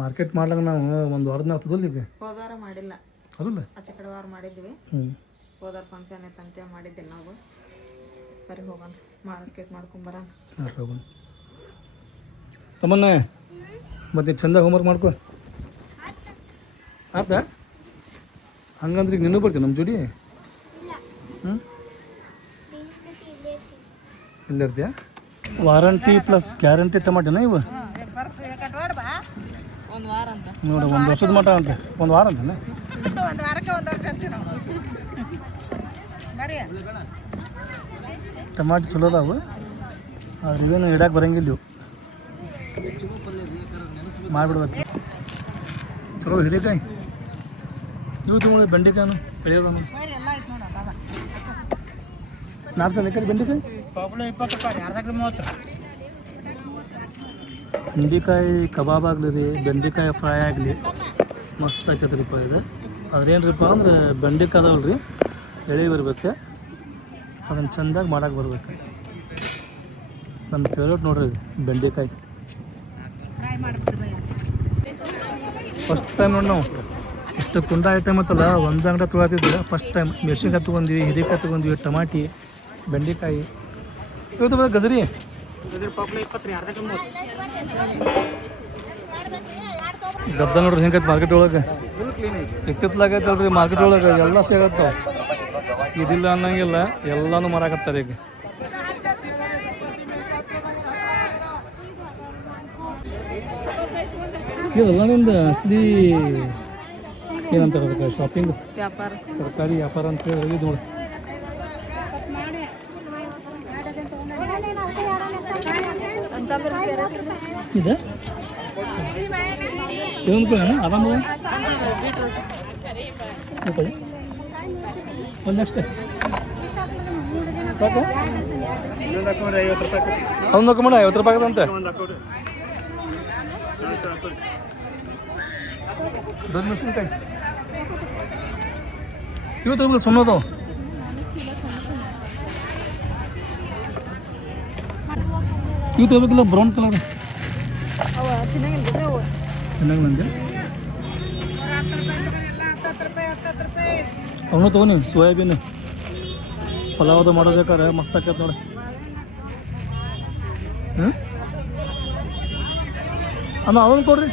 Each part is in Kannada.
ಮಾರ್ಕೆಟ್ ಮಾಡ್ಲಾಗ ನಾವು ಒಂದು ವಾರದ ಆಗ್ತದಲ್ಲ ಈಗ ಹೋದಾರ ಮಾಡಿಲ್ಲ ಅದಲ್ಲ ಆಚೆ ಕಡೆ ವಾರ ಮಾಡಿದ್ವಿ ಹೋದಾರ ಫಂಕ್ಷನ್ ಐತಂತೇಳಿ ಮಾಡಿದ್ದಿಲ್ಲ ನಾವು ಬರೀ ಹೋಗೋಣ ಮಾರ್ಕೆಟ್ ಮಾಡ್ಕೊಂಬರೋಣ ಹೋಗೋಣ ತಮ್ಮನ್ನ ಮತ್ತೆ ಚಂದ ಹೋಮ್ವರ್ಕ್ ಮಾಡ್ಕೊ ಆತ ಹಂಗಂದ್ರೆ ಈಗ ನೀನು ಬರ್ತೀವಿ ನಮ್ಮ ಜೋಡಿ ಇಲ್ಲ ಇರ್ತೀಯ ವಾರಂಟಿ ಪ್ಲಸ್ ಗ್ಯಾರಂಟಿ ಟಮಾಟೆನಾ ಇವು ಒಂದು ವಾರ ಅಂತ ನೋಡಿ 1 ವರ್ಷದ ಮಟ ಅಂತ 1 ವಾರ ಅಂತಾನೆ ಟಮಾಟೆ ಚಲೋ ಅದಾವು ಆದ್ರೆ ಇವೇನು ಇಡಕ್ಕೆ ಬರಂಗಿಲ್ಲ ಇವು ಮಾಡಿಬಿಡ್ಬೇಕು ಚಲೋ ಹಿರೇಕಾಯಿ ಇವು ತೊಗೊಂಡು ಬೆಂಡೆಕಾಯಿ ಬೆಳೆಯೋದು ನಾಲ್ಕು ಕಡೆ ಬೆಂಡೆಕಾಯಿ ಹಿಂಡಿಕಾಯಿ ಕಬಾಬ್ ಆಗಲಿ ರೀ ಬೆಂಡೆಕಾಯಿ ಫ್ರೈ ಆಗಲಿ ಮಸ್ತ್ ಆಕೈತ್ರಿಪ್ಪ ಇದು ಅದ್ರೇನ್ರಿಪ್ಪ ಅಂದ್ರೆ ಬೆಂಡೆಕಾಯಿ ಅದಾವಲ್ಲ ರೀ ಎಳೆ ಬರ್ಬೇಕು ಅದನ್ನು ಚೆಂದಾಗಿ ಮಾಡಕ್ಕೆ ಬರ್ಬೇಕು ನನ್ನ ಫೇವ್ರೇಟ್ ನೋಡ್ರಿ ಬೆಂಡೆಕಾಯಿ ಫಸ್ಟ್ ಟೈಮ್ ನೋಡಿ ನಾವು ಇಷ್ಟು ಕುಂಡ ಐಟಮ್ ಐತಲ್ಲ ಒಂದು ಅಂಗಡಿ ತೊಗೊಳ್ತಿದ್ದಿಲ್ಲ ಫಸ್ಟ್ ಟೈಮ್ ಮೆಣಸಿನ್ಕಾಯಿ ತೊಗೊಂಡ್ವಿ ಹಿರೇಕಾಯಿ ತೊಗೊಂಡ್ವಿ ಟಮಾಟಿ ಬೆಂಡೆಕಾಯಿ ಇವತ್ತು ಗಜರಿ ಗದ್ದ ನೋಡ್ರಿ ಹೆಂಗೈತೆ ಮಾರ್ಕೆಟ್ ಒಳಗೆ ಇತ್ತಿತ್ಲಾಗೈತಲ್ರಿ ಮಾರ್ಕೆಟ್ ಒಳಗೆ ಎಲ್ಲ ಸಿಗತ್ತಾವ ಇದಿಲ್ಲ ಅನ್ನಂಗಿಲ್ಲ ಎಲ್ಲಾನು ಮಾರಾಕತ್ತಾರೆ ಈಗ ಇದೆಲ್ಲ ನಿಮ್ದು ಅಸಲಿ ಏನಂತಾರೆ ಶಾಪಿಂಗ್ ವ್ಯಾಪಾರ ತರಕಾರಿ ವ್ಯಾಪಾರ ಅಂತ ಹೇಳಿ ನೋಡಿ ಇದೆ ಆರಾಮ ಒಂದು ನೆಕ್ಸ್ಟ್ ಸಾಕು ಅವ್ನು ಹಾಕೊಂಬಿಡ 50 ರೂಪಾಯಿ ಆಗದಂತೆ ದೊಡ್ಡ ಮೆಣಸಿನ್ಕಾಯಿ ಇವತ್ತು ಸುಮ್ಮನೆ ಅದಾವ ಇವು ತಗೋಬೇಕಿಲ್ಲ ಬ್ರೌನ್ ಕಲರ್ ಚೆನ್ನಾಗಿ ನಂಗೆ ಅವನು ತಗೋನಿ ಸೋಯಾಬೀನ್ ಪಲಾವದು ಮಾಡೋಬೇಕಾರೆ ಮಸ್ತ್ ಆಕೈತೆ ನೋಡಿ ಅಮ್ಮ ಅವನು ಕೊಡ್ರಿ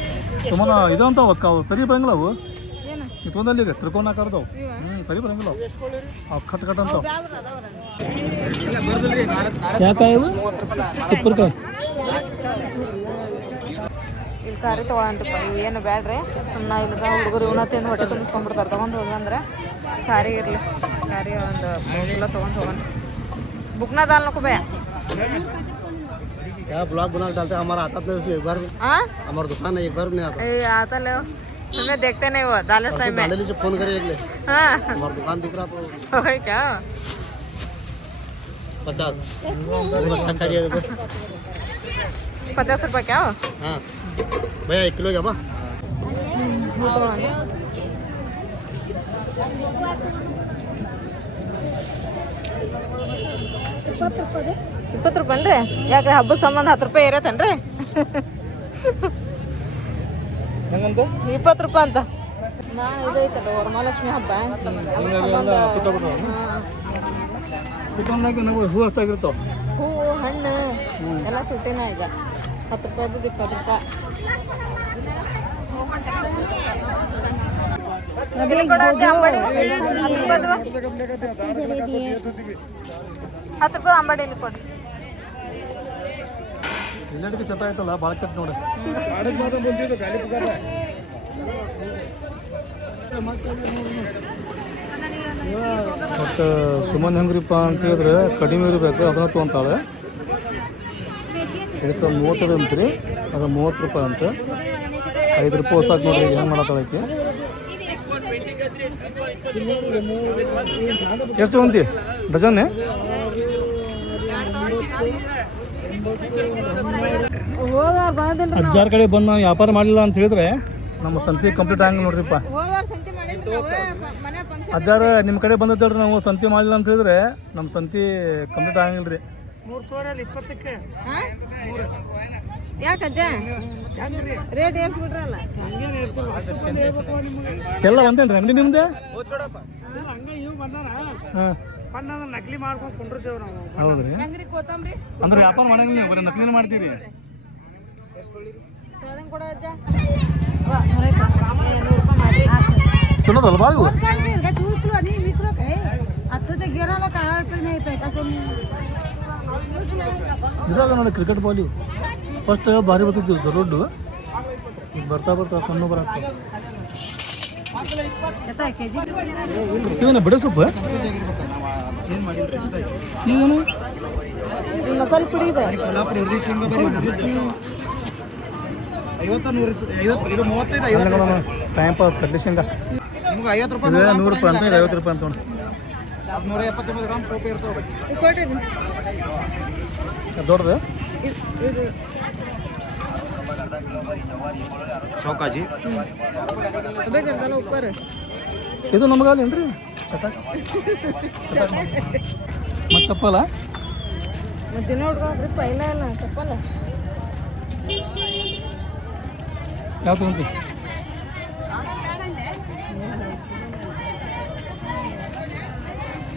ಸುಮ್ಮನೆ ಇದು ಅಂತ ಅವು ಸರಿ ಬರಂಗಿಲ್ಲ ಅವು ಇಟ್ಕೊಂಡಲ್ಲಿ ಈಗ ತ್ರಿಕೋನ ಆಕಾರದವು ಸರಿ ಬರಂಗಿಲ್ಲ ಅವು ಕಟ್ ಕಟ್ ಅಂತ ಯಾಕಾಯಿ ಇಪ್ಪತ್ತು ಇಲ್ಲಿ ಕಾರಿ ತೊಗೊಳಂತಪ್ಪ ಇವು ಏನು ಬ್ಯಾಡ್ರಿ ಸುಮ್ಮನೆ ಇಲ್ಲದ ಹುಡುಗರು ಇವನ್ನ ತಿಂದು ಹೊಟ್ಟೆ ತುಂಬಿಸ್ಕೊಂಡ್ಬಿಡ್ತಾರೆ ತೊಗೊಂಡು ಹೋಗಂದ್ರೆ ಕಾರಿ ಇರಲಿ ಕಾರಿ ಒಂದು 3 ಕಿಲೋ ತೊಗೊಂಡು ಹೋಗೋಣ बुकना दाल नको भैया क्या ब्लॉग बना के डालते हैं हमारा आता नहीं इसमें एक बार हमारा दुकान है एक बार नहीं आता आता ले तुम्हें देखते नहीं वो दाल टाइम में डाले फोन करे अगले हाँ हमारा दुकान दिख रहा तो है क्या 50 अच्छा करिए 50 रुपये क्या हाँ भैया 1 किलो क्या बा ₹20 ಅನ್ರಿ ಯಾಕ್ರಿ ಹಬ್ಬದ ಸಂಬಂಧ 10 ರೂಪಾಯಿ ಇರತ್ತೇನ್ರಿ ₹20 ಅಂತ ನಾ ಇದೈತಲ್ಲ ವರಮಹಾಲಕ್ಷ್ಮಿ ಹಬ್ಬ ಅದ್ರ ಸಂಬಂಧ ಹೂ ಹಚ್ಚಾಗಿರ್ತಾವ ಹೂವು ಹಣ್ಣು ಎಲ್ಲ ತುಟ್ಟಿನ ಈಗ 10 ರೂಪಾಯಿದ್ದು 20 ರೂಪಾಯಿ ಅಂಬಡಿ 10 ರೂಪಾಯಿ ಅಂಬಡಿಲಿ ಕೊಡಿ ಎಲ್ಲಡಿಗೆ ಚಟ ಆಯ್ತಲ್ಲ ಭಾಳ ಕೆಟ್ಟ ನೋಡಿ ಬಟ್ ಸುಮನ್ ಹೆಂಗ್ರಿಪ್ಪ ಅಂತ ಹೇಳಿದ್ರೆ ಕಡಿಮೆ ಇರಬೇಕು ಅದನ್ನ ತೊಗೊಂತಾಳೆ ಇದಕ್ಕೆ 30 ಅಂತ್ರಿ ಅದು ₹30 ಅಂತ ₹5 ಸಾಕು ನೋಡ್ರಿ ಹೆಂಗೆ ಮಾಡತ್ತಾಳಕ್ಕೆ ಎಷ್ಟು ಒಂತಿ ಡಜನ್ನೇ ಅಜ್ಜಾರ ಕಡೆ ಬಂದು ನಾವು ವ್ಯಾಪಾರ ಮಾಡಲಿಲ್ಲ ಅಂತ ಹೇಳಿದ್ರೆ ನಮ್ಮ ಸಂತಿ ಕಂಪ್ಲೀಟ್ ಆಗಂಗ ನೋಡ್ರಿಪ್ಪ ಅಜ್ಜಾರ ನಿಮ್ಮ ಕಡೆ ಬಂದತ್ತೇಳ್ರಿ ನಾವು ಸಂತಿ ಮಾಡಲಿಲ್ಲ ಅಂತ ಹೇಳಿದ್ರೆ ನಮ್ಮ ಸಂತಿ ಕಂಪ್ಲೀಟ್ ಆಗಂಗಿಲ್ಲ ರೀ ಯಾಕಜ್ಜ ರೇಟ್ ಏರ್ಸ್ಬಿಟ್ರಲ್ಲ ಎಲ್ಲ ಒಂದೇನ್ರಿ ಅಂಗಡಿ ನಿಮ್ದು? ಹಾಂ ನಕಲಿ ಮಾಡ್ಕೊಂಡು ಕೊಂಡಿರ್ತೇವೆ ನಾವು. ಹೌದ್ರಿ. ಹೆಂಗ್ರಿ ಕೊತ್ತಂಬ್ರಿ ಅಂದ್ರೆ ವ್ಯಾಪಾರ ಮಾಡಂಗಿಲ್ಲ ನೀವು, ಬರೀ ನಕಲಿನ ಮಾಡ್ತೀರಿ. ಅದನ್ನ ಕೊಡ ಅಜ್ಜ. 100 ರೂಪಾಯಿ ಮಾಡಿ ಚಲೋದಲ್ವಾ ಇವು? ಇದಾಗ ನೋಡಿ ಕ್ರಿಕೆಟ್ ಬಾಲ್ ಇವು ಫಸ್ಟ್ ಭಾರಿ ಬರ್ತಿದ್ವು ದೊಡ್ಡ, ಈಗ ಬರ್ತಾ ಬರ್ತಾ ಸಣ್ಣ ಬರತ್ತೆ. ಇವನ್ನ ಬಿಡ ಸೊಪ್ಪ ಏನು ಮಸಾಲೆ ಪುಡಿ ಇದೆ. ಟೈಮ್ ಪಾಸ್ ಕಡ್ಲಿ ಶೇಂಗಾ ನಿಮ್ಗೆ 50 ರೂಪಾಯಿ ಇದು 100 ರೂಪಾಯಿ ಅಂತ, 50 ರೂಪಾಯಿ ಅಂತ ನೋಡಿ. 179 ಗ್ರಾಮ್ ಸೋಪ್ ಇರ್ತವೆ. ಇದು ಕೊಡ್ರಿ ದೊಡ್ಡದು ಇದು ಚೌಕಾಜಿ ಬೇಕಂತಲ್ಲ ಉಪ್ಪರ್ ಇದು ನಮಗಲ್ಲೇನ್ರಿ ಚಟಾಕ್ ಮತ್ತು ಚಪ್ಪಲ ಮತ್ತೆ ನೋಡ್ರಿ ಪೈಲ ಇಲ್ಲ ಚಪ್ಪಲ್ಲ ಯಾವ ತಗೊಂತಿ?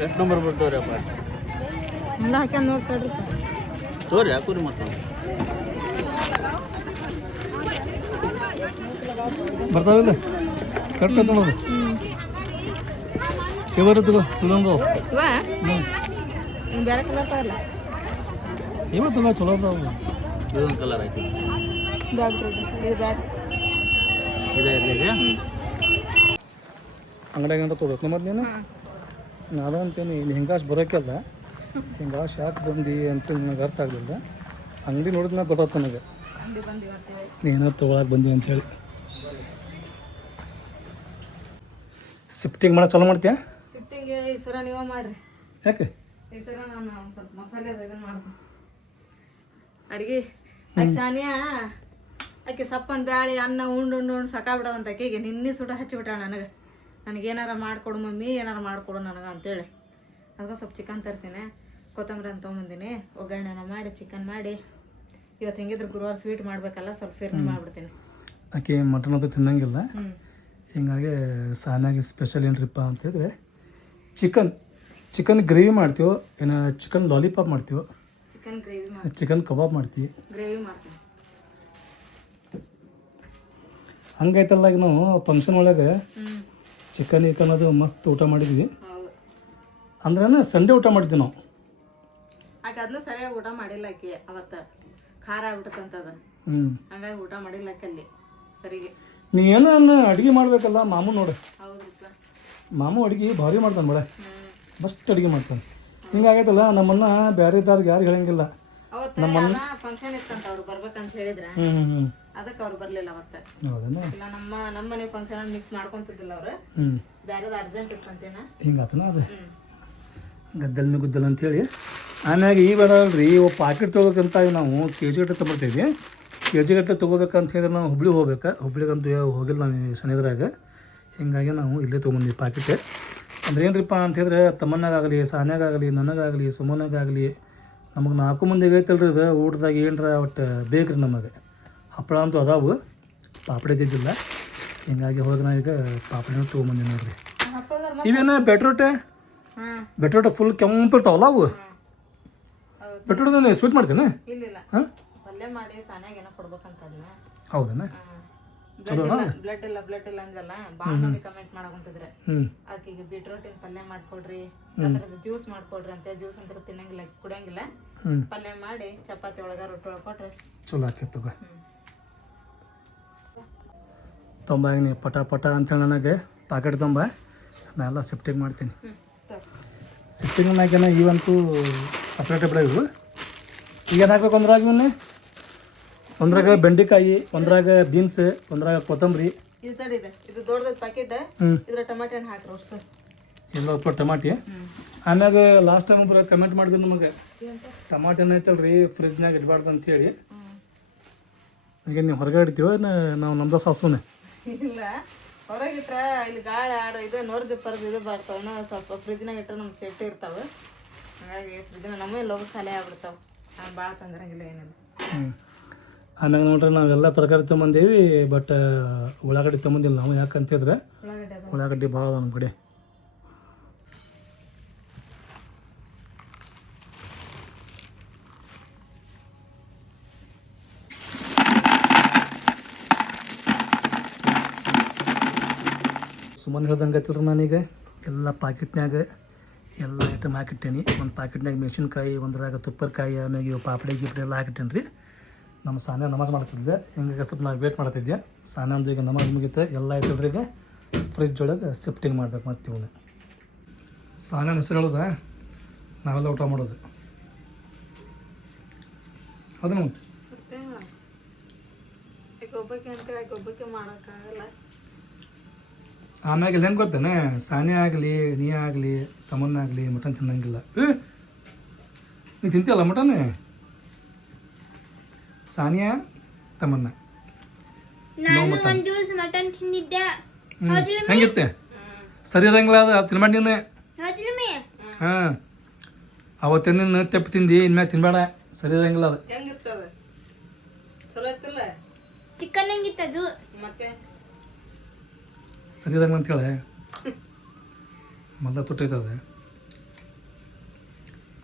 ಎಷ್ಟು ನಂಬರ್ ಬರ್ತಾವ್ರಿ ಅಪ್ಪ? ಎಲ್ಲ ಹಾಕ್ಯಂಡ್ ನೋಡ್ತಾಡ್ರಿ ತೋರಿ ಹಾಕೋರಿ ಮತ್ತೆ ಬರ್ತಾವಿಲ್ಲ ಕರೆಕ್ಟ್ ಅಂತ ನೋಡೋದು. ಇವತ್ತು ತಗೋ ಚಲೋ ಅಂದವು. ಇವಾ ಹ್ಞೂ ಬೇರೆ ಕಲರ್ ತಗಲ್ಲ ಇವತ್ತು ತಗೋ ಚಲೋ ಅದಾವು. ಇದೊಂದು ಕಲರ್ ಆಯ್ತು. ಬ್ಯಾಡ್ರಿ ಇದು ಬ್ಯಾಡ್ ಇದೆ ಅಂಗಡಿಯಾಗ ಅಂತ ತೊಗೋಬೇಕು ಮತ್ತೆ ನೀನು. ಅದಂತೇನು ಇಲ್ಲಿ ಹಿಂಗಾಶ್ ಬರೋಕ್ಕೆಲ್ಲ ಹಿಂಗಾಶ್ ಯಾಕೆ ಬಂದು ಅಂತೇಳಿ ನನಗೆ ಅರ್ಥ ಆಗಲಿಲ್ಲ. ಅಂಗಡಿ ನೋಡಿದ್ಮೇಲೆ ಗೊತ್ತಾಗ್ತ ನನಗೆ ಅಂಗಡಿ ಬಂದಿವತ್ತೆ ಏನೋ ತೊಗೊಳಕ್ಕೆ ಬಂದೀವಿ ಅಂತೇಳಿ. ಶಿಫ್ಟಿಂಗ್ ಮಾಡೋ ಚಲೋ ಮಾಡ್ತೀಯಾ? ಸಿಟ್ಟಿಂಗ್ ಈ ಸರ ನೀವು ಮಾಡ್ರಿ. ಯಾಕೆ? ಈ ಸರ ನಾನು ಒಂದು ಸ್ವಲ್ಪ ಮಸಾಲೆ ಅದು ಇದನ್ನು ಮಾಡ್ತೀನಿ ಅಡುಗೆ. ಆಕೆ ಸಾನಿಯಾ ಆಕೆ ಸಪ್ಪನ್ ಬ್ಯಾಳಿ ಅನ್ನ ಉಂಡು ಸಾಕಾಗ್ಬಿಡೋದಂತ ಆಕೆಗೆ ನಿನ್ನೆ ಸುಟ ಹಚ್ಚಿಬಿಟ್ಟಾಳ ನನಗೇನಾರ ಮಾಡಿಕೊಡು ಮಮ್ಮಿ, ಏನಾರು ಮಾಡಿಕೊಡು ನನಗೆ ಅಂತೇಳಿ. ಅದಕ್ಕೆ ಸ್ವಲ್ಪ ಚಿಕನ್ ತರಿಸಿನಿ, ಕೊತ್ತಂಬರಿ ಅಂತ ತೊಗೊಂಬಂದಿನಿ, ಒಗ್ಗರಣೆನ ಮಾಡಿ ಚಿಕನ್ ಮಾಡಿ. ಇವತ್ತು ಹೆಂಗಿದ್ರು ಗುರುವಾರ ಸ್ವೀಟ್ ಮಾಡಬೇಕಲ್ಲ, ಸ್ವಲ್ಪ ಫಿರ್ನಿ ಮಾಡಿಬಿಡ್ತೀನಿ. ಆಕೆ ಮಟನ್ ಅಂತೂ ತಿನ್ನಂಗಿಲ್ಲ, ಹ್ಞೂ ಹಿಂಗಾಗಿ ಸಾನಾಗಿ ಸ್ಪೆಷಲ್ ಏನ್ರಿಪ್ಪ ಅಂತೇಳಿದ್ರೆ ಚಿಕನ್ ಗ್ರೇವಿ ಮಾಡ್ತೀವೋ ಏನೋ ಚಿಕನ್ ಲಾಲಿಪಾಪ್ ಮಾಡ್ತೀವೋ, ಚಿಕನ್ ಗ್ರೇವಿ ಮಾಡಿ ಚಿಕನ್ ಕಬಾಬ್ ಮಾಡ್ತೀವಿ. ಗ್ರೇವಿ ಮಾಡ್ತೀನಿ. ಹಂಗೈತಲ್ಲ ಈಗ ನಾವು ಫಂಕ್ಷನ್ ಒಳಗೆ ಹ್ಞೂ ಚಿಕನ್ ಅದು ಮಸ್ತ್ ಊಟ ಮಾಡಿದ್ವಿ. ಹೌದು. ಅಂದ್ರೆ ಸಂಡೇ ಊಟ ಮಾಡಿದ್ವಿ ನಾವು. ಆಕೆ ಅದನ್ನ ಸರಿಯಾಗಿ ಊಟ ಮಾಡಿಲ್ಲ ಆಕೆ ಅವತ್ತು, ಖಾರ ಆಗ್ಬಿಟ್ಟಂತದ, ಹ್ಞೂ ಹಂಗಾಗಿ ಊಟ ಮಾಡಿಲ್ಲ ಆಕಲ್ಲಿ ಸರಿಗೆ. ನೀ ಏನೋ ಅಡುಗೆ ಮಾಡ್ಬೇಕಲ್ಲ ಮಾಮೂ ನೋಡು, ಹೌದಪ್ಪ. ಮಾಮೂ ಅಡುಗೆ ಭಾರಿ ಮಾಡ್ತಾನೆ ಬಳೆ, ಹ್ಞೂ ಮಸ್ತ್ ಅಡುಗೆ ಮಾಡ್ತಾನೆ. ಹಿಂಗಾಗೈತಲ್ಲ ನಮ್ಮನ್ನ ಬೇರೆ ಇದ್ದಾರ್ಗೆ ಯಾರು ಹೇಳಂಗಿಲ್ಲ. ಅವತ್ತು ಫಂಕ್ಷನ್ ಇತ್ತಂತ ಅವ್ರು ಬರ್ಬೇಕಂತ ಹೇಳಿದ್ರೆ ಹ್ಞೂ ಅದಕ್ಕೆ ಅವ್ರು ಬರ್ಲಿಲ್ಲ ಅವತ್ತು. ಹೌದಾ? ಇಲ್ಲ ನಮ್ಮ ಮನೆ ಫಂಕ್ಷನ್ ಮಿಕ್ಸ್ ಮಾಡ್ಕೊಂತಿದ್ದಿಲ್ಲ ಅವ್ರು, ಹ್ಞೂ ಬ್ಯಾರದ ಅರ್ಜೆಂಟ್ ಇತ್ತಂತೇನ. ಹಿಂಗಾತನ ಅದು ಹ್ಞೂ ಗದ್ದಲ್ ಗುದ್ದಲ್ ಅಂತೇಳಿ. ಆಮ್ಯಾಗ ಈ ಬರಲ್ರಿ ಇವು ಪಾಕೆಟ್ ತೊಗೋಬೇಕಂತ ನಾವು ಕೆ ಜಿ ಗಟ್ಟಲೆ ತೊಗೊಳ್ತೀವಿ. ಕೆ ಜಿ ಗಟ್ಟಲೆ ತೊಗೋಬೇಕಂತ ಹೇಳಿದ್ರೆ ನಾವು ಹುಬ್ಳಿಗೆ ಹೋಗ್ಬೇಕು. ಹುಬ್ಳಿಗಂತೂ ಹೋಗಿಲ್ಲ ನಾವು ಶನಿದ್ರಾಗ, ಹಿಂಗಾಗಿ ನಾವು ಇಲ್ಲೇ ತೊಗೊಂಡ್ವಿ ಪಾಕೆಟ್. ಅಂದ್ರೆ ಏನ್ರಿಪ್ಪ ಅಂತ ಹೇಳಿದ್ರೆ ತಮ್ಮನ್ನಾಗಲಿ ಸಾನ್ಯಾಗಾಗಲಿ ನನಗಾಗಲಿ ಸುಮನಾಗಲಿ ನಮಗೆ 4 ಮಂದಿಗೆ ಐತಲ್ರಿ ಇದು ಊಟದಾಗ ಏನರ ಒಟ್ಟು ಬೇಕ್ರಿ ನಮಗೆ. ಹಪ್ಪಳ ಅಂತೂ ಅದಾವು, ಪಾಪಡಿ ಇದ್ದಿದ್ದಿಲ್ಲ, ಹಿಂಗಾಗಿ ಹೋಗಿ ನಾವೀಗ ಪಾಪಡಿನ ತೊಗೊಂಬಂದಿ ನೋಡ್ರಿ. ಇವೇನ ಬೆಟ್ರೋಟೆ ಹಾಂ ಬೆಟ್ರೋಟೆ ಫುಲ್ ಕೆಂಪಿರ್ತಾವಲ್ಲ ಅವು. ಬೆಟ್ರೋಟದಲ್ಲಿ ಸ್ವೀಟ್ ಮಾಡ್ತೇನೆ. ಇಲ್ಲ ಹಾಂ ಪಲ್ಯ ಮಾಡಿ ಸಾನ್ಯಾಗ ಏನೋ ಕೊಡ್ಬೇಕಂತ ಅದನ್ನ. ಹೌದಾ? ಬ್ಲಡ್ ಇಲ್ಲ ಅಂದ್ವಲ್ಲ, ಭಾಳ ಮಂದಿ ಕಮೆಂಟ್ ಮಾಡಕೊಂತಿದ್ರೆ ಹ್ಞೂ ಆಕಿಗೆ ಬೀಟ್ರೋಟಿನ ಪಲ್ಯ ಮಾಡ್ಕೊಡ್ರಿ, ಅದ್ರದ್ದು ಜ್ಯೂಸ್ ಮಾಡ್ಕೊಡ್ರಿ ಅಂತ. ಜ್ಯೂಸ್ ಅಂತ ತಿನ್ನಂಗಿಲ್ಲ, ಕುಡಿಯಂಗಿಲ್ಲ. ಹ್ಞೂ ಪಲ್ಯ ಮಾಡಿ ಚಪಾತಿ ಒಳಗ ರೊಟ್ಟಿ ಒಳಗೆ ಕೊಟ್ರೆ ಚಲೋ ಆಕೈತೆ ತಗೋ. ತೊಂಬ ನೀ ಪಟ ಅಂತೇಳಿ ನನಗೆ ಪಾಕೆಟ್ ತೊಂಬ, ನಾ ಎಲ್ಲ ಶಿಫ್ಟಿಂಗ್ ಮಾಡ್ತೀನಿ. ಶಿಫ್ಟಿಂಗ್ ನಾಕೇನ ಇವಂತೂ ಸಪ್ರೇಟ್ ಬಿಡ ಇವು. ಈಗ ಏನು ಹಾಕ್ಬೇಕು ಒಂದ್ರಾಗ ಇವನ್ನೇ, ಒಂದ್ರಾಗ ಬೆಂಡೆಕಾಯಿ, ಒಂದ್ರಾಗ ಬೀನ್ಸ್, ಒಂದ್ರಾಗ ಕೊತ್ತಂಬರಿ. ಇದು ತಡಿದೆ, ಇದು ದೊಡ್ಡದ ಪ್ಯಾಕೆಟ್, ಹ್ಞೂ ಇದ್ರ ಟಮಾಟೆ ಹಣ್ಣು ಹಾಕ್ರಿ ಅಷ್ಟು. ಎಲ್ಲ ಟಮಾಟಿ. ಆಮ್ಯಾಗ ಲಾಸ್ಟ್ ಟೈಮ್ ಒಬ್ಬರು ಕಮೆಂಟ್ ಮಾಡಿದ್ರು ನಮಗೆ, ಟಮಾಟೆ ಹಣ್ಣು ಐತಲ್ರಿ ಫ್ರಿಜ್ನಾಗ ಇಡಬಾರ್ದು ಅಂತೇಳಿ. ಈಗ ನೀವು ಹೊರಗಡೆ ಇಡ್ತೀವ ನಾವು ನಮ್ದು ಸಾಸುನೆ? ಇಲ್ಲ, ಹೊರಗಿಟ್ರ ಇಲ್ಲಿ ಗಾಳಿ ಆಡೋ ಇದು ನೋರ್ದು ಪರ್ದು ಇದು ಬರ್ತಾವ, ಸ್ವಲ್ಪ ಫ್ರಿಜ್ನಾಗ ಇಟ್ಟರೆ ನಮ್ಗೆ ಸೇಫ್ಟಿ ಇರ್ತಾವೆ. ಹಾಗಾಗಿ ಫ್ರಿಜ್ನ ನಮ್ಮೇ ಲೋಗ ಖಾಲಿ ಆಗ್ಬಿಡ್ತಾವೆ. ಭಾಳ ತಂದ್ರಂಗಿಲ್ಲ ಏನಿಲ್ಲ. ಆಮ್ಯಾಗ ನೋಡ್ರಿ ನಾವೆಲ್ಲ ತರಕಾರಿ ತೊಗೊಂಬಂದೇವಿ ಬಟ್ ಉಳ್ಳಾಗಡ್ಡಿ ತೊಗೊಂಬಂದಿಲ್ಲ ನಾವು, ಯಾಕಂತಿದ್ರೆ ಉಳ್ಳಾಗಡ್ಡಿ ಭಾಳ ನಮ್ಮ ಕಡೆ. ಸುಮ್ಮನೆ ಹೇಳ್ದಂಗೆ ಐತಿಲ್ರಿ ನಾನೀಗ ಎಲ್ಲ ಪಾಕೆಟ್ನ್ಯಾಗ ಎಲ್ಲ ಐಟಮ್ ಹಾಕಿಟ್ಟೇನಿ. ಒಂದು ಪಾಕೆಟ್ನಾಗ ಮೆಣಸಿನ್ಕಾಯಿ, ಒಂದ್ರಾಗ ತುಪ್ಪರಕಾಯಿ, ಆಮ್ಯಾಗ ಇವು ಪಾಪಡಿ ಗಿಪಡಿ ಎಲ್ಲ ಹಾಕಿಟ್ಟೇನಿ ರೀ. ನಮ್ಮ ಸಾನ್ಯ ನಮಾಜ್ ಮಾಡ್ತಿದ್ದೆ, ಹಿಂಗಾಗಿ ಸ್ವಲ್ಪ ನಾವು ವೇಟ್ ಮಾಡ್ತಿದ್ದೆ. ಸಾನ್ಯಂದು ಈಗ ನಮಾಜ್ ಮುಗಿತೆ ಎಲ್ಲ ಐತಲ್ರಿ. ಈಗ ಫ್ರಿಜ್ ಒಳಗೆ ಶಿಫ್ಟಿಂಗ್ ಮಾಡ್ಬೇಕು ಮತ್ತೆ ಇವನು. ಸಾನ್ಯನ ಹೆಸರು ಹೇಳೋದ, ನಾವೆಲ್ಲ ಊಟ ಮಾಡೋದು ಅದನ್ನು ಆಮ್ಯಾಗ ಇಲ್ಲಿ ಹೆಂಗೆ ಗೊತ್ತೇನೆ, ಸಾನ್ಯ ಆಗಲಿ ನೀ ಆಗಲಿ ತಮ್ಮನ್ನಾಗಲಿ ಮಟನ್ ತಿನ್ನಂಗಿಲ್ಲ. ನೀ ತಿಂತೀಯಲ್ಲ ಮಟನ್? ಸಾನ್ಯ ತಮ್ಮನ್ನ ಹೆಂಗಿತ್ತೆ? ಸರಿ ಇರಂಗಿಲ್ಲ ಅದು ತಿನ್ಬೇಡ ನೀನು. ಹಾಂ ಅವತ್ತಿನ ತೆಪ್ಪು ತಿಂದು ಇನ್ಮ್ಯಾಗ ತಿನ್ಬೇಡ, ಸರಿ ಇರಂಗಿಲ್ಲ ಅದು. ಚಿಕನ್ ಹೆಂಗಿತ್ತದು? ಮತ್ತೆ ಸರಿ ಇರಂಗಿಲ್ಲ ಅಂತೇಳಿ ಮೊದಲ ತುಟ್ಟೈತದೆ.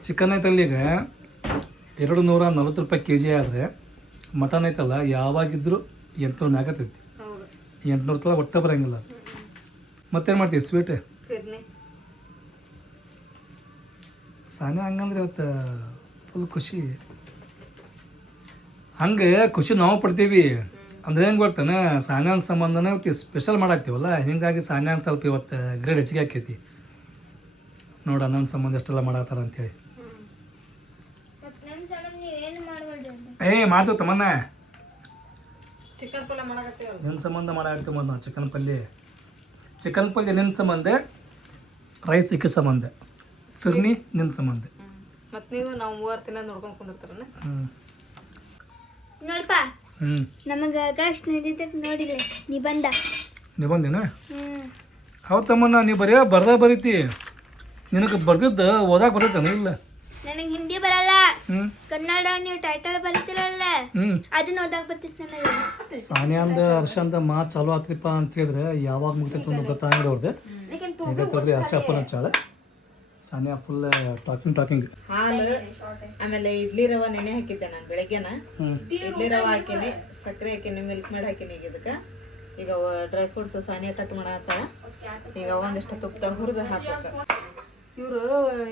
ಚಿಕನ್ ಐತಲ್ಲ ಈಗ 240 ರೂಪಾಯಿ KG ಆದರೆ ಮಟನ್ ಐತಲ್ಲ ಯಾವಾಗಿದ್ದರೂ 800 ಮ್ಯಾಗ ಆಗ್ತೈತಿ. 800 ತಲ ಒಟ್ಟೆ ಬರೋಂಗಿಲ್ಲ. ಮತ್ತೇನು ಮಾಡ್ತೀವಿ ಸ್ವೀಟ್? ಸಾನ್ಯ ಹಂಗಂದ್ರೆ ಇವತ್ತು ಫುಲ್ ಖುಷಿ. ಹಂಗೆ ಖುಷಿ ನಾವು ಪಡ್ತೀವಿ ಅಂದ್ರೆ ಹೆಂಗೆ ಬರ್ತಾನೆ, ಸಾನ್ಯಾನ ಸಂಬಂಧನೇ ಇವತ್ತು ಸ್ಪೆಷಲ್ ಮಾಡಾಕ್ತೀವಲ್ಲ, ಹಿಂಗಾಗಿ ಸಾನ್ಯಾನ ಸ್ವಲ್ಪ ಇವತ್ತು ಗ್ರೇಡ್ ಹೆಚ್ಚಿಗೆ ಆಕೈತಿ. ನೋಡ ನನ್ನ ಸಂಬಂಧ ಎಷ್ಟೆಲ್ಲ ಮಾಡತ್ತಾರ ಅಂತೇಳಿ. ಮಾಡ್ತೇವೆ ತಮ್ಮನ್ನ, ಚಿಕನ್ ಪಲ್ಯ ಮಾಡಕತ್ತೀವಲ್ಲ ನಿನ್ನ ಸಂಬಂಧ ಮಾಡಾಕ್ತೀವಿ ನಾವು. ಚಿಕನ್ ಪಲ್ಯ ನಿನ್ನ ಸಂಬಂಧ, ರೈಸ್ ಇಕ್ಕಿ ಸಂಬಂಧ, ಫಿರ್ನಿ ನಿನ್ನ ಸಂಬಂಧ. ಮತ್ತು ನೀವು ನಾವು 3 ದಿನ ನೋಡ್ಕೊಂಡು ಕುಂದಿರ್ತಾರನ. ನೋಡಪ್ಪ, ನಮಗ ಆಗಸ್ಟ್ ನಡೀತಕ್ಕೆ ನೋಡಿಲ್ಲ, ನೀ ಬಂದೇನ? ಹೌದು ತಮ್ಮನ್ನ, ನೀ ಬರ್ದ ಬರೀತಿ. ನಿನಗೆ ಬರ್ದಿದ್ದು ಓದಾಕ್ ಬರ್ತೈತಾನ? ಇಲ್ಲ, ನನಗೆ ಹಿಂದಿ ಬರಲ್ಲ. ಕನ್ನಡ ನೀವು ಟೈಟಲ್ ಬರೀತಿರಲ್ಲ, ಅದನ್ನ ಓದಾಕ್ ಬರ್ತಿತ್ತು ನನಗೆ. ಸಾನ್ಯಾಂದ ಹರ್ಷಂದ ಮಾತು ಚಾಲು ಆತ್ರಿಪ್ಪ ಅಂತ ಹೇಳಿದ್ರೆ ಯಾವಾಗ ಮುಗ್ತೈತೆ ಅಂತ ಗೊತ್ತಾಗಿಲ್ಲ ಅವ್ರದ್ದು. ಹರ್ಷ ಫುಲ್ ಹಚ್ಚಾಳೆ, ಸಾನ್ಯಾ ಫುಲ್ ಟಾಕಿಂಗ್. ಹಾಲು ಆಮೇಲೆ ಇಡ್ಲಿ ರವೆ ನೆನೆ ಹಾಕಿದ್ದೆ ನಾನು ಬೆಳಗ್ಗೆನ. ಇಡ್ಲಿ ರವೆ ಹಾಕೀನಿ, ಸಕ್ಕರೆ ಹಾಕೀನಿ, ಮಿಲ್ಕ್ ಮೇಡ್ ಹಾಕೀನಿ. ಈಗ ಇದಕ್ಕೆ ಈಗ ಡ್ರೈ ಫ್ರೂಟ್ಸ್ ಸಾನಿಯಾ ಕಟ್ ಮಾಡತ್ತಾಳ. ಈಗ ಒಂದಿಷ್ಟು ತುಪ್ಪ ಹುರಿದು ಹಾಕ್ಬೇಕು. ಇವರು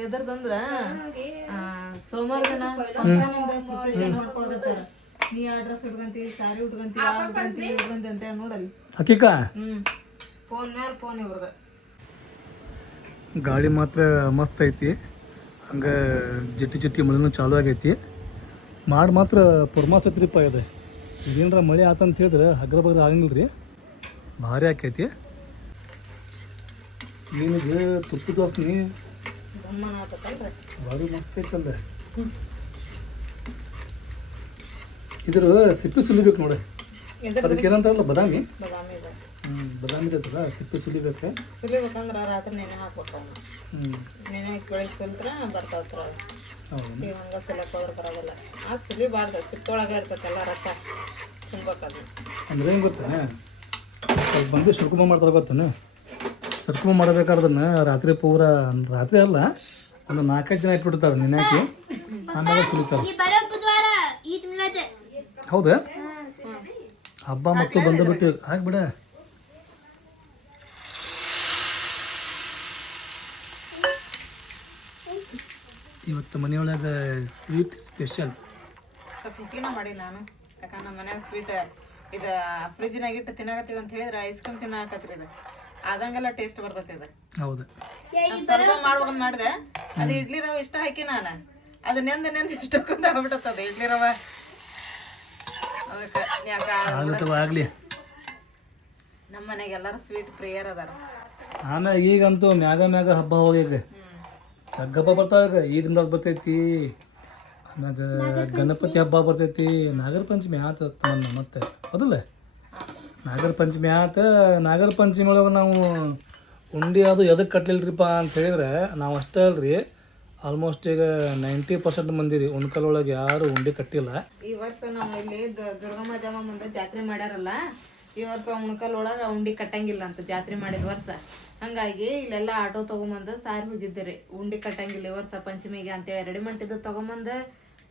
ಎದರ್ದಂದ್ರ ಸೋಮವಾರ ದಿನ ಫಂಕ್ಷನ್ ಪ್ರಿಪ್ರೇಷನ್ ಮಾಡ್ಕೊಳಕತ್ತಾರ. ನೀ ಆ ಡ್ರೆಸ್ ಉಟ್ಕೊಂತಿ, ಸಾರಿ ಉಟ್ಕೊಂತಿ, ಉಟ್ಕೊಂತಿ ಅಂತ ನೋಡಲ್ಲಿ. ಹಕೀಕಾ ಫೋನ್ ಮೇಲೆ ಫೋನ್ ಇವ್ರದ. ಗಾಳಿ ಮಾತ್ರ ಮಸ್ತ್ ಐತಿ, ಹಂಗೆ ಜಟ್ಟಿ ಮಳೆನೂ ಚಾಲು ಆಗೈತಿ. ಮಾತ್ರ ಪುರ್ಮಾಸ್ ಐತ್ರಿಪ್ಪ ಇದೆ. ಇದೇನರ ಮಳೆ ಆತಂತ ಹೇಳಿದ್ರೆ ಹಗ್ರ ಬಗ್ರ ಆಗಂಗಿಲ್ಲ ರೀ, ಭಾರಿ ಆಕೈತಿ. ಏನಿದೆ ತುಪ್ಪದ ವಾಸನೆ ಭಾರಿ ಮಸ್ತ್ ಐತಲ್ಲ. ಇದ್ರ ಸಿಪ್ಪಿ ಸುಲಿಬೇಕು ನೋಡಿ, ಅದಕ್ಕೆ ಏನಂತಾರಲ್ಲ ಬದಾಮಿ. ಬದಾಮಿ ಐತಲ್ಲ, ಸಿಪ್ಪಿ ಸುಲಿಬೇಕಂದ್ರೆ ರಾತ್ರಿ ನೆನೆ ಹಾಕ್ಬೇಕು. ನೆನೆ ಹಾಕಿ ಬೆಳಗ್ಗೆ ಸುಲಿದ್ರೆ ಬರ್ತಾವ್ರ. ಈಗ ಹಂಗೆ ಸುಲಕ್ಕೆ ಹೋದ್ರೆ ಬರೋದಿಲ್ಲ. ಆ ಸುಲಿಬಾರ್ದು, ಸಿಪ್ಪೊಳಗೆ ಇರ್ತೈತಲ್ಲ ರಸ, ತುಂಬಕ್ಕದು. ಅಂದ್ರೆ ಏನು ಗೊತ್ತೇನೆ, ಸ್ವಲ್ಪ ಬಂದು ಸುರ್ಕುಂಬ ಮಾಡ್ತಾರೆ ಗೊತ್ತೇನೆ. ಸುರ್ಕುಂಬ ಮಾಡಬೇಕಾದ್ರೆ ರಾತ್ರಿ ಪೂರ, ರಾತ್ರಿ ಅಲ್ಲ ಒಂದು 4-5 ದಿನ ಇಟ್ಬಿಡ್ತಾರೆ ನೆನೆ ಹಾಕಿ, ಆಮೇಲೆ ಸುಲಿತಾರೆ. ಹೌದಾ? ಹಬ್ಬ ಮತ್ತು ಬಂದುಬಿಟ್ಟು ಹಾಕ್ಬಿಡ. ಇವತ್ತು ಮನೆಯೊಳಗೆ ಸ್ವೀಟ್ ಸ್ಪೆಷಲ್. ಸ್ವಲ್ಪ ಹೆಚ್ಚಿಗೆ ಮಾಡಿ ನಾನು, ಯಾಕಂದ್ರೆ ನಮ್ಮ ಮನ್ಯಾಗ ಸ್ವೀಟ್ ಇದು ಫ್ರಿಜ್ನಾಗ ಇಟ್ಟು ತಿನ್ನಾಕತ್ತೀವಿ ಅಂತ ಹೇಳಿದ್ರೆ ಐಸ್ ಕ್ರೀಮ್ ತಿನ್ನಾಕತ್ರಿ. ಇದು ಆದಂಗೆಲ್ಲ ಟೇಸ್ಟ್ ಬರ್ತೈತಿ. ಇದು ಹೌದು, ಸರ್ವ ಮಾಡ್ಬೇಕಂತ ಮಾಡಿದೆ. ಅದು ಇಡ್ಲಿ ರವೆ ಇಷ್ಟ ಹಾಕಿ ನಾನು ಅದು ನೆಂದು ಇಷ್ಟಕ್ಕೊಂದು ಆಗ್ಬಿಟ್ಟದ ಇಡ್ಲಿ ರವೆ. ಅದಕ್ಕೆ ಆಗಲಿ, ನಮ್ಮ ಮನೆಗೆ ಎಲ್ಲರೂ ಸ್ವೀಟ್ ಪ್ರಿಯರ್ ಅದಾರ. ಆಮ್ಯಾಗ ಈಗಂತೂ ಮ್ಯಾಗ ಹಬ್ಬ ಹೋಗಿ ಜಗ್ಗಬ್ಬ ಬರ್ತಾವ. ಈಗ ಈಗಿಂದಾಗ ಬರ್ತೈತಿ, ಆಮ್ಯಾಗ ಗಣಪತಿ ಹಬ್ಬ ಬರ್ತೈತಿ, ನಾಗರ ಪಂಚಮಿ ಆತ ಮತ್ತೆ ಹೌದಲ್ಲ. ನಾಗರ ಪಂಚಮಿ ಆತ. ನಾಗರ ಪಂಚಮಿ ಒಳಗೆ ನಾವು ಉಂಡಿ ಅದು ಎದಕ್ಕೆ ಕಟ್ಲಿಲ್ರಿಪ್ಪ ಅಂತ ಹೇಳಿದ್ರೆ, ನಾವು ಅಷ್ಟೇ ಅಲ್ರಿ ಆಲ್ಮೋಸ್ಟ್ ಈಗ 90% ಮಂದಿ ರೀ ಉಣ್ಕಲ್ ಒಳಗೆ ಯಾರು ಉಂಡೆ ಕಟ್ಟಿಲ್ಲ. ಈ ವರ್ಷ ನಾವು ಇಲ್ಲಿ ದುರ್ಗಮ್ಮ ದೇವ ಮುಂದೆ ಜಾತ್ರೆ ಮಾಡ್ಯಾರಲ್ಲ, ಈ ವರ್ಷ ಉಣ್ಕಲ್ ಒಳಗೆ ಉಂಡಿ ಕಟ್ಟಂಗಿಲ್ಲ ಅಂತ ಜಾತ್ರೆ ಮಾಡಿದ ವರ್ಷ. ಹಂಗಾಗಿ ಇಲ್ಲೆಲ್ಲ ಆಟೋ ತೊಗೊಂಬಂದು ಸಾರಿ ಹೋಗಿದ್ದೀರಿ. ಉಂಡಿ ಕಟ್ಟಂಗಿಲ್ಲ ಈ ವರ್ಷ ಪಂಚಮಿಗೆ ಅಂತೇಳಿ ರೆಡಿಮೇಡ್ ಇದು ತೊಗೊಂಬಂದು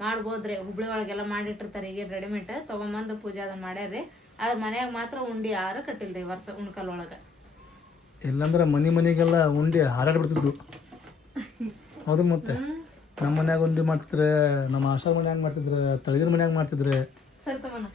ಮಾಡ್ಬೋದ್ರಿ. ಹುಬ್ಳಿ ಒಳಗೆಲ್ಲ ಮಾಡಿಟ್ಟಿರ್ತಾರೆ ಈಗ ರೆಡಿಮೇಡ್ ತೊಗೊಂಬಂದು ಪೂಜೆ ಅದನ್ನ ಮಾಡ್ಯಾರ್ರಿ. ಆದ್ರೆ ಮನ್ಯಾಗ ಮಾತ್ರ ಉಂಡಿ ಯಾರು ಕಟ್ಟಿಲ್ರಿ ಈ ವರ್ಷ ಉಣ್ಕಲ್ ಒಳಗೆ. ಇಲ್ಲಾಂದ್ರೆ ಮನೆಗೆಲ್ಲ ಉಂಡೆ ಹಾರಾಡ್ಬಿಡ್ತಿದ್ವು. ಹೌದು, ಮತ್ತೆ ನಮ್ಮ ಮನ್ಯಾಗ ಉಂಡೆ ಮಾಡ್ತಿದ್ರೆ, ನಮ್ಮ ಆಶಾ ಮನ್ಯಾಗ ಮಾಡ್ತಿದ್ರೆ, ತಳಿದ್ರ ಮನ್ಯಾಗ ಮಾಡ್ತಿದ್ರೆ. ಸರಿ ತಮ್ಮನ